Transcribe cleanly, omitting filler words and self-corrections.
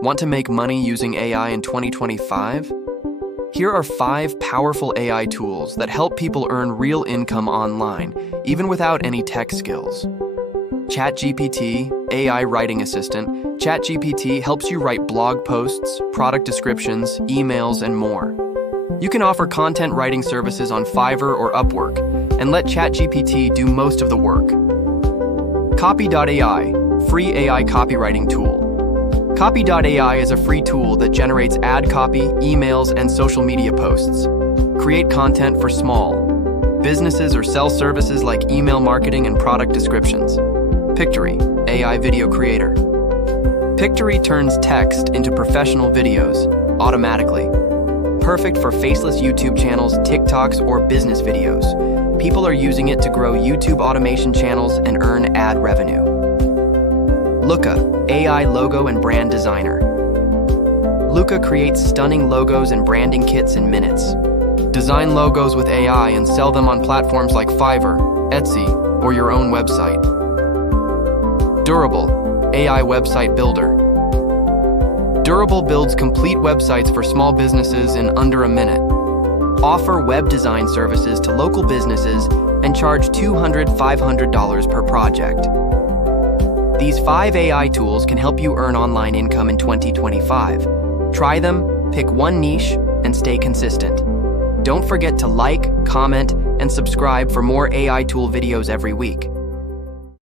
Want to make money using AI in 2025? Here are 5 powerful AI tools that help people earn real income online, even without any tech skills. ChatGPT, AI writing assistant. ChatGPT helps you write blog posts, product descriptions, emails, and more. You can offer content writing services on Fiverr or Upwork, and let ChatGPT do most of the work. Copy.ai, free AI copywriting tool. Copy.ai is a free tool that generates ad copy, emails, and social media posts. Create content for small businesses or sell services like email marketing and product descriptions. Pictory, AI video creator. Pictory turns text into professional videos automatically. Perfect for faceless YouTube channels, TikToks, or business videos. People are using it to grow YouTube automation channels and earn ad revenue. Looka, AI logo and brand designer. Looka creates stunning logos and branding kits in minutes. Design logos with AI and sell them on platforms like Fiverr, Etsy, or your own website. Durable, AI website builder. Durable builds complete websites for small businesses in under a minute. Offer web design services to local businesses and charge $200–500 per project. These 5 AI tools can help you earn online income in 2025. Try them, pick one niche, and stay consistent. Don't forget to like, comment, and subscribe for more AI tool videos every week.